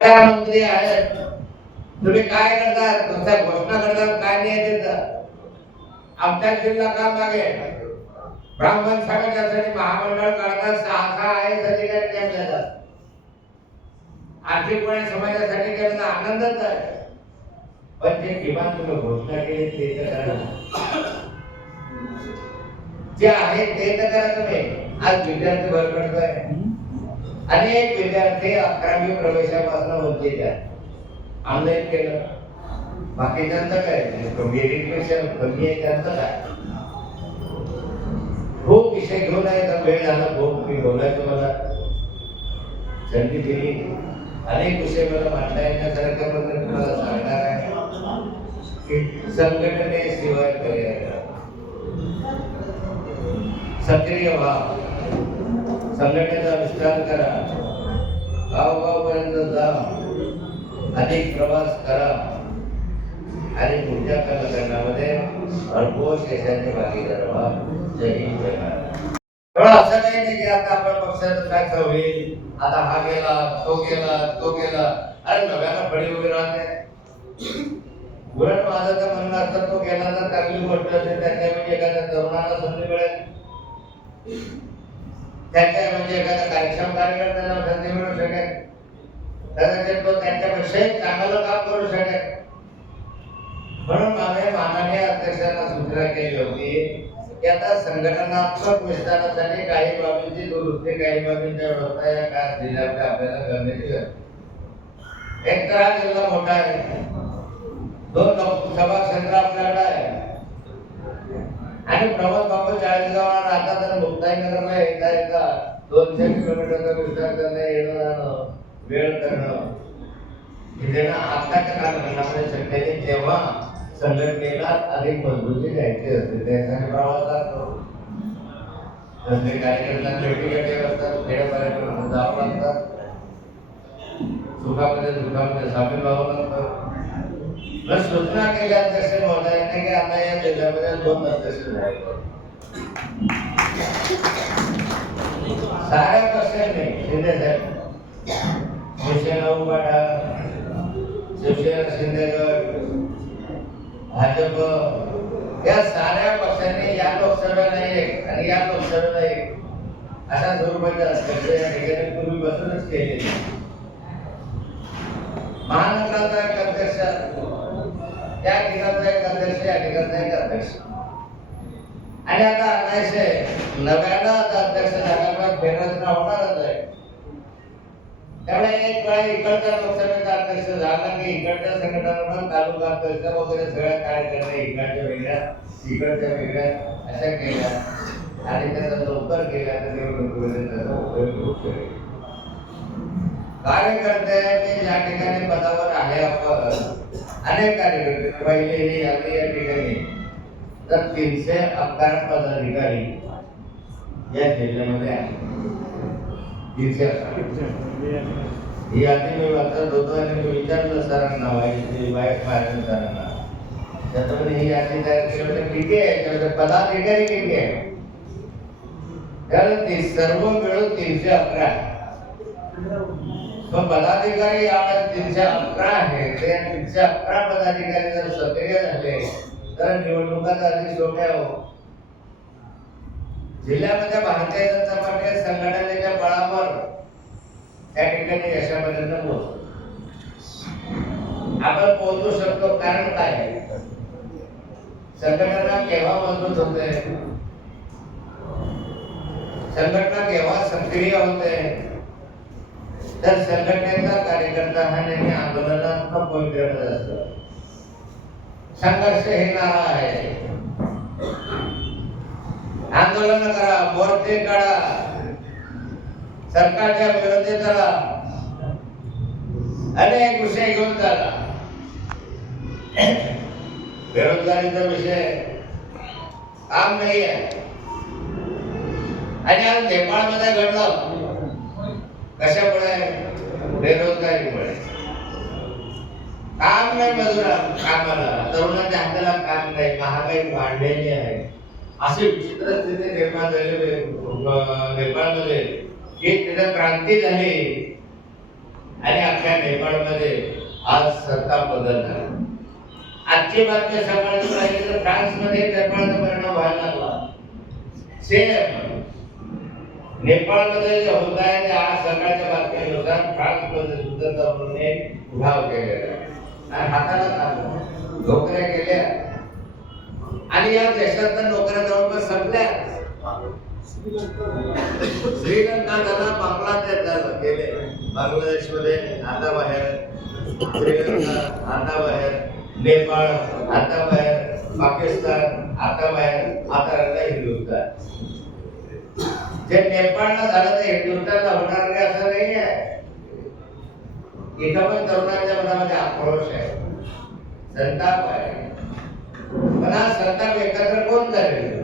मंत्री आहेत, तुम्ही काय करतात? नुसत्या घोषणा करतात, काय नाही देतात. आमच्या जिल्हा काम मागे ब्राह्मण समाजासाठी महामंडळ काढतात, 6 आहे अधिकारी नेमतात. आर्थिक कोणी समाजासाठी केलं आनंदच आहे, पण जे किमान तुम्ही घोषणा केली ते तर करा, जे आहे ते तर करा तुम्ही. आज विद्यार्थी भरकटतोय, अनेक विद्यार्थी 11वी प्रवेशापासून वंचित आहेत. ऑनलाईन केलं, बाकीच्यांचं काय मेरिटपेक्षा कमी आहे त्यांचं काय. खूप विषय घेऊन आहे, वेळ झाला खूप मी बोलायचं, मला संधी दिली, अनेक विषय मला मांडता येण्यासारख्या पद्धतीने मला सांगणार आहे की संघटनेशिवाय पर्याय सक्रिय व्हा, संघटनेचा विस्तार करा, गावगावपर्यंत जा, अधिक प्रवास करा आणि पुढच्या कालखंडामध्ये भरपूर यशाचे भागीदार व्हा. जय हिंद, जय महाराष्ट्र. असं नाही की आता आपण पक्षाचं काय होईल, आता हा गेला तो गेला तो गेला, अरे नव्यानं फळी उभी राहते. उलट माझं तर म्हणणं असतं, तो गेला तर चांगली गोष्ट असेल, त्याच्यामध्ये एखाद्या तरुणाला संधी मिळेल, त्याच्या म्हणजे एखाद्या कार्यक्षम कार्यकर्त्यांना संधी मिळू शकेल, कदाचित तो त्यांच्यापेक्षाही चांगलं काम करू शकेल. म्हणून आम्ही माननीय अध्यक्षांना सूचना केली होती की आता संघटनात्मक विस्तारासाठी काही बाबींची दुरुस्ती, काही बाबींच्या व्यवस्था या काळात जिल्ह्यामध्ये आपल्याला करण्याची गरज. एक तर हा जिल्हा मोठा आहे, 2 लोकसभा क्षेत्र आपल्याकडे आहे, आणि प्रमोद बापू 40 गावाला राहतात आणि मुक्ताईनगरला येता 200 किलोमीटरचा विस्तार करणं, येणं जाणं, वेळ करणं, हे आताच्या कालखंडामध्ये शक्य आहे. तेव्हा संघटनेला अधिक मजबूती द्यायची असते, त्यासाठी प्रवास लागतो. कार्यकर्त्यांना भेटी असतात, खेड्यापाड्याकडून जावं लागतात, सुखामध्ये दुःखामध्ये सामील व्हावं लागतं. सूचना केल्या अध्यक्ष महोदयांनी की आता या जिल्ह्यामध्ये 2 अध्यक्ष झाले, साऱ्या पक्षांनी, शिंदे साहेब, शिवसेना उभाटा, शिवसेना शिंदेगड, भाजप, या साऱ्या पक्षांनी या लोकसभेला एक आणि या लोकसभेला एक अशा स्वरूपाचे अध्यक्ष या ठिकाणी पूर्वीपासूनच केलेले. महानगराचा एक अध्यक्ष, त्या ठिकाणचा एक अध्यक्ष, या ठिकाणचा एक अध्यक्ष, आणि आता 1990 अध्यक्ष झाल्यामुळे फेररचना होणारच आहे. त्यामुळे एक वेळा इकडच्या लोकसभेचा अध्यक्ष झाला की इकडच्या संघटनांना तालुका अध्यक्ष वगैरे सगळ्या कार्यकर्ते इकडच्या वेगळ्या इकडच्या वेगळ्या अशा केल्या, आणि त्याचा लवकर केल्या तर निवडणुकीमध्ये त्याचा उपयोग होऊ शकेल. कार्यकर्ते ज्या ठिकाणी पदावर आहे, आपण अनेक कार्यकर्ते पहिलेही आले या ठिकाणी, तर 311 पदाधिकारी या जिल्ह्यामध्ये आहे. ही आधी मी वाचत होतो आणि मी विचारलं सरांना, वाईट महाराज सरांना, त्याच्यामध्ये ही यादी तयार केली किती आहे, त्यामध्ये पदाधिकारी किती आहे, कारण ते सर्व मिळून 311. पदाधिकारी यावेळेस 311 आहे. ते 311 पदाधिकारी जर सक्रिय झाले तर निवडणुकाचा अधिक सोप्या हो. जिल्ह्यामध्ये भारतीय जनता पार्टी संघटनेच्या बळावर त्या ठिकाणी यशापर्यंत पोहोचतो. आपण पोहोचू शकतो, कारण काय आहे, संघटना केव्हा मजबूत होते, संघटना केव्हा सक्रिय होते, तर संघटनेचा कार्यकर्ता हा नेहमी आंदोलनात्मक भूमिकेमध्ये असतो. संघर्ष हे नारा आहे, आंदोलन करा, मोर्चे काढा, सरकारच्या विरोधी चला, अनेक विषय घेऊन चला. बेरोजगारीचा विषय काम नाही आहे, आणि आज नेपाळमध्ये घडलं कशामुळे, बेरोजगारीमुळे. काम नाही, मजुरा कामाला, तरुणाच्या हाताला काम नाही, महागाई वाढलेली आहे, अशी विचित्र स्थिती निर्माण झाली नेपाळमध्ये की तिथे क्रांती झाली. आणि अख्ख्या नेपाळमध्ये आज सत्ता बदल झाला. आजची बातमी सकाळी पाहिजे तर फ्रान्समध्ये नेपाळचा परिणाम व्हायला लागला. सेम नेपाळमध्ये जे होत आहे ते आज सकाळच्या बातमीनुसार फ्रान्समध्ये सुद्धा तरुणांनी उठाव केलेला आणि हाताला काढलं, नोकऱ्या केल्या आणि या देशातल्या नोकऱ्या जवळपास संपल्या. श्रीलंका झाला, बांगलादेश झालं, गेले बांगलादेशमध्ये आता बाहेर, श्रीलंका आता बाहेर, नेपाळ आता बाहेर, पाकिस्तान आता बाहेर, आता राहिला हिंदुस्थान. जे नेपाळला झालं ते हिंदुस्थानला होणार नाही असं नाही आहे. इथं पण तरुणांच्या मनामध्ये आक्रोश आहे, संताप आहे. पण हा संताप एकत्र कोण करेल?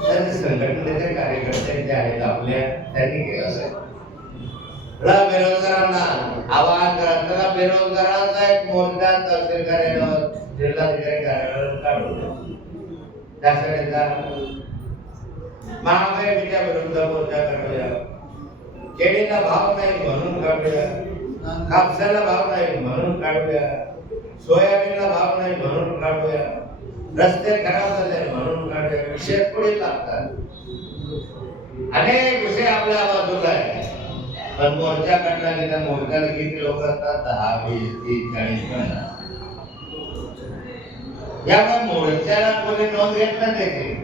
तर संघटनेचे कार्यकर्ते जे आहेत आपल्या, त्यांनी केलं आहे. बेरोजगारांना आवाहन करा, बेरोजगारांचा एक मोर्चा तहसील कार्यालयावर, जिल्हाधिकारी कार्यालयावर काढून त्यासाठी महागाईच्या विरुद्ध मोर्चा काढूया, केळीला भाव नाही म्हणून काढूया, कापसाला भाव नाही म्हणून काढूया, सोयाबीनला भाव नाही म्हणून काढूया, रस्ते खराब झाले म्हणून काढूया. विषय पुढे लागतात, अनेक विषय आपल्या बाजूला आहे. पण मोर्चा काढला की त्या मोर्चाला किती लोक असतात? 10, 20, 30, 40, 50. यामुळे मोर्चाला कोणी नोंद घेत नाही.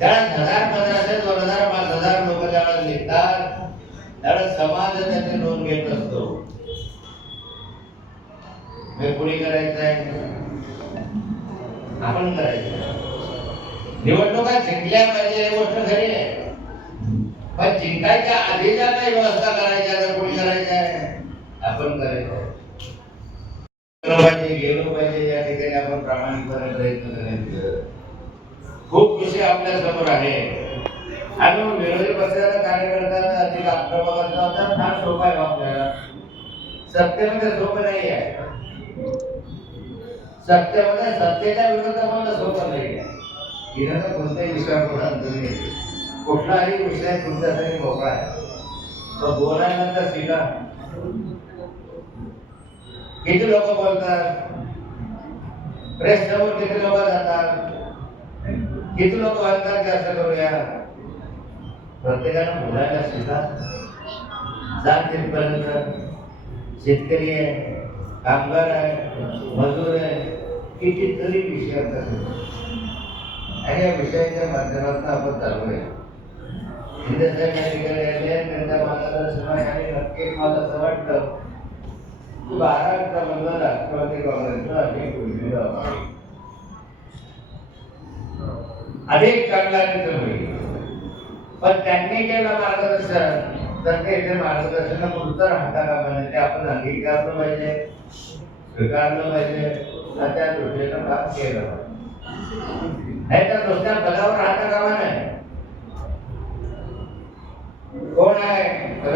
त्यावेळेस 1000, 1500, 2000, 5000 लोक ज्यावेळेस निघतात त्यावेळेस समाज त्याची नोंद घेत असतो. हे कुणी करायचं आहे? आपण करायचं. निवडणुका जिंकल्या पाहिजे ही गोष्ट खरी आहे, पण जिंकायच्या आधी ज्या काही व्यवस्था करायच्या तर कोणी करायच्या आहे? आपण करायचं. गेलो पाहिजे या ठिकाणी आपण प्रामाणिकपणे प्रयत्न करायचे. खूप विषय आपल्या समोर आहे आणि विरोधी पक्षाचा कार्यकर्त्यांना अधिक आक्रमक असणं फार सोपं आहे. आपल्याला सत्तेमध्ये सोपं नाही आहे. सत्तेमध्ये सत्तेच्या विरोधात मला सोपं नाही आहे. इथं तर कोणत्याही विषयावर तुम्ही कुठलाही विषय तुमच्यासाठी मोकळा आहे, तो बोलायनंतर शिका. किती लोक बोलतात, प्रेस समोर किती लोक जातात, किती लोक म्हणतात की असं करूया. प्रत्येकानं बोलायला शिका. जात तिथपर्यंत शेतकरी आहे, कामगार आहे, मजूर आहे, कितीतरी विषय असतात आणि या विषयाच्या माध्यमातून आपण चालू आहे. हिंदुस्थान या ठिकाणी आले, त्यांच्या मार्गदर्शनाखाली नक्कीच मला असं वाटतं महाराष्ट्रामधलं राष्ट्रवादी काँग्रेसचं अधिक चांगला होईल. पण त्यांनी केलं मार्गदर्शन तर ते मार्गदर्शन पुढचं राहता कामा नये. ते आपण अंगीकारलं पाहिजे, स्वीकारलं पाहिजे आणि त्या दृष्टीनं काम केलं पाहिजे. नाही तर नुसत्या पदावर राहता कामा नये. कोण आहे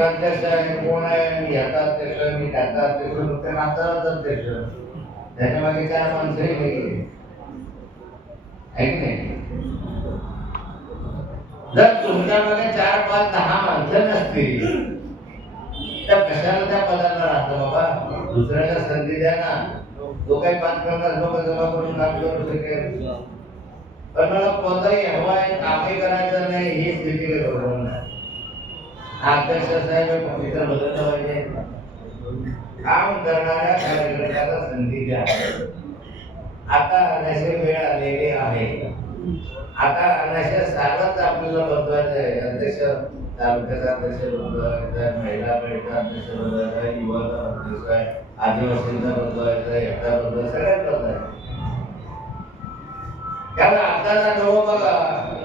अध्यक्ष आहे, कोण आहे मी याचा अध्यक्ष, मी त्याचा अध्यक्ष, नुसते नातालाच अध्यक्ष, त्याच्या मागे 4 माणसंही नाही आहे की नाही. जर तुमच्या मागे 4, 5, 10 माणसं नसतील तर कशाला त्या पदाला राहतं बाबा? दुसऱ्याला संधी द्या ना. जो काही 5-50 लोक जमा करून काम करू शकेल. पण मला कोणताही हवाय कामही करायचं नाही ही स्थिती बरोबर नाही. अध्यक्ष साहेब पवित्र बदललं पाहिजे. काम करणाऱ्या कार्यकर्त्याला संधी द्या. आता अनाशे वेळ आलेली आहे. आता अनाशा सारच आपल्याला बदलायचं आहे. अध्यक्ष तालुक्याचा अध्यक्ष बदलायचा आहे, महिला गटाचा अध्यक्ष बदलायचा आहे, युवाचा अध्यक्ष आहे, आदिवासींचा बदलायचा आहे, एकटा बदलायचा, सगळ्यात बदलायचं. त्यामुळे आताचा लोक बघा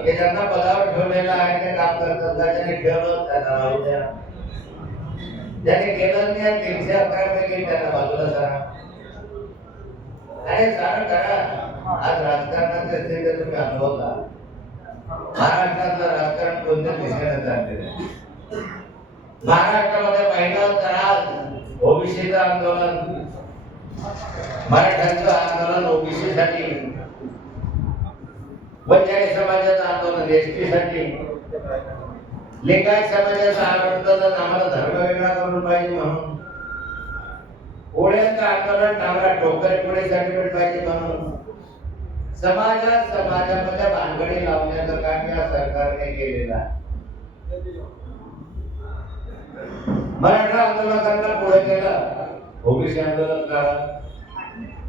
हे ज्यांना पदावर ठेवलेला आहे ते काम करतात. ज्याने ठेवलं त्यांना राहू द्या, ज्याने केलं नाही 311 पैकी त्यांना बाजूला सारा. अरे सारं करा. आज राजकारणाच्या स्थितीत तुम्ही अनुभवला महाराष्ट्रातलं राजकारण कोणत्या दिशेने चाललेलं आहे. महाराष्ट्रामध्ये पहिलं तर आज ओबीसीचं आंदोलन, मराठ्यांचं आंदोलन ओबीसीसाठी, वंजारी समाजाचं आंदोलन एसटी साठी, लिंगायत समाजाचा आरक्षण आम्हाला धर्म वेगळा करून पाहिजे म्हणून, कोळ्यांचं आंदोलन आम्हाला ठोकर पुढे सर्टिफिकेट पाहिजे म्हणून समाजामध्ये भानगडी लावण्याचं काम या सरकारने केलेलं आहे. मराठा आंदोलकांना पुढे केलं, ओबीसी आंदोलन करा,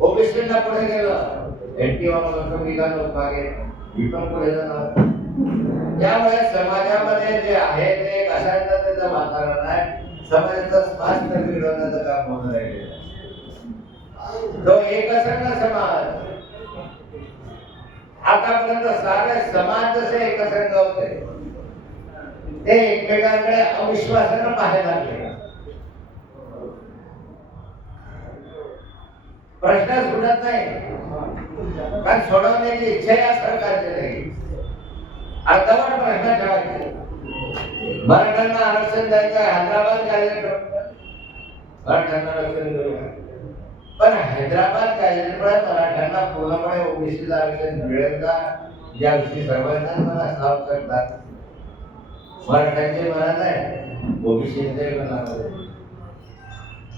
ओबीसीला पुढे गेलं, मागे पण पुढे जाणार. त्यामुळे समाजामध्ये जे आहे ते एक अशांततेचं वातावरण आहे, समाजाचं स्वास्थ्य बिघडवण्याचं काम होऊन राहिलेलं आहे. तो एकसंघ समाज आतापर्यंत सारे समाज जसे एकसंघ होते ते एकमेकांकडे अविश्वासानं पाहायला लागले. प्रश्न सुटत नाही, कारण सोडवण्याची इच्छा या सरकारची नाही. अर्धवट प्रश्न ठेवायचे. मराठ्यांना आरक्षण द्यायचं, हैदराबाद कायद्याप्रमाणे मराठ्यांना आरक्षण देऊ, पण हैदराबाद कायद्यामुळे मराठ्यांना पूर्णपणे ओबीसीचं आरक्षण मिळेल का याविषयी सर्वांना मला सांगू शकतात. मराठ्यांचे मनात आहे, ओबीसीचे मनात आहे.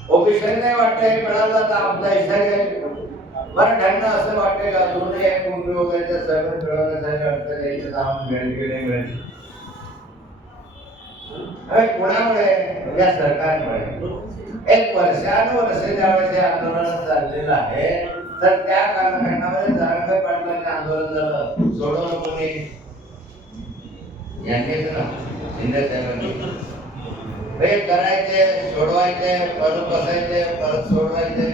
ओबीसी नाही वाटतंय मिळालं तर आपला हिस्सा घ्यायला. मराठ्यांना असं वाटतंय का दोन्ही एक मुंबई वगैरे सर्व मिळवण्यासाठी अडचण यायचं काम मिळेल की नाही मिळेल. कोणामुळे? या सरकारमुळे. एक वर्षानुवर्ष ज्यावेळेस आंदोलन चाललेलं आहे तर त्या कालखंडामध्ये जरांगे पाटलांचे आंदोलन झालं, सोडवलं कोणी? यांनीच ना, शिंदे साहेबांनी. हे करायचे, सोडवायचे, परत बसायचे, परत सोडवायचे,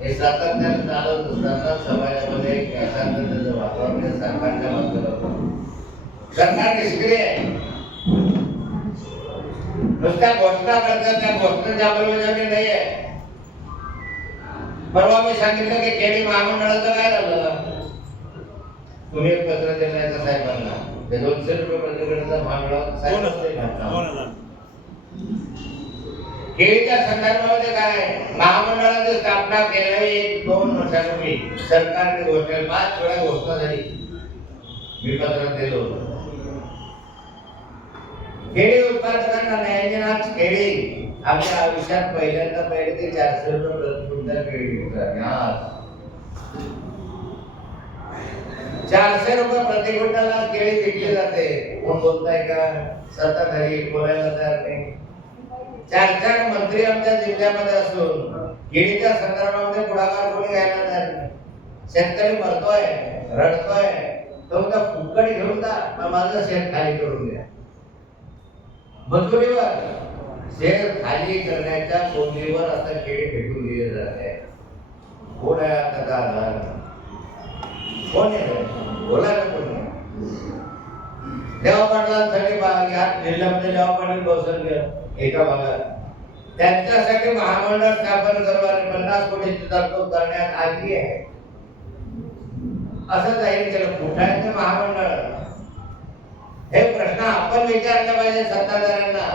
हे सातत्याने चालत असताना समाजामध्ये एक अशांततेचं वातावरण सरकारच्या बाजूला. सरकार निष्क्रिय आहे, नुसत्या घोषणा करतात, त्या घोषणेची अंमलबजावणी नाही आहे. परवा मी सांगितलं की केडी महामंडळाचं काय झालं, तुम्ही एक पत्र दिलं साहेबांना, ते 200 रुपये प्रतिगणचा महामंडळ केळीच्या संदर्भामध्ये काय महामंडळाची स्थापना केली 1-2 वर्षापूर्वी सरकारने घोषणा 5 वेळा घोषणा झाली. मी पत्र दिलं होतं. केळी उत्पादकांना न्यायनाथ केळी आमच्या आयुष्यात पहिल्यांदा पहिले ते 400 रुपये प्रति क्विंटल केळी विकतात. 400 रुपये प्रति क्विंटल केळी विकली जाते. कोण बोलताय का? सत्ताधारी बोलायला तयार नाही. 4 मंत्री आमच्या जिल्ह्यामध्ये असून केळीच्या संदर्भामध्ये पुढाकार कोणी घ्यायला तयार नाही. शेतकरी मरतोय, रडतोय, तो त्या फुकट घेऊन जा, माझं शेत खाली करून द्या. मजुरीवर शेत खाली करण्याच्या कोंडीवर आता केळी फेकून दिले जाते. कोण आहे आता का आधार? कोण आहे? बोलायला कोण नाही. देवा पाटलांसाठी या जिल्ह्यामध्ये देवा पाटील कौशल्य एका भागात त्यांच्यासाठी महामंडळ स्थापन करणारे 50 कोटीची तरतूद करण्यात आली आहे. असं जाहीर केलं. कुठे महामंडळ? हे प्रश्न आपण विचारले पाहिजे सत्ताधाऱ्यांना.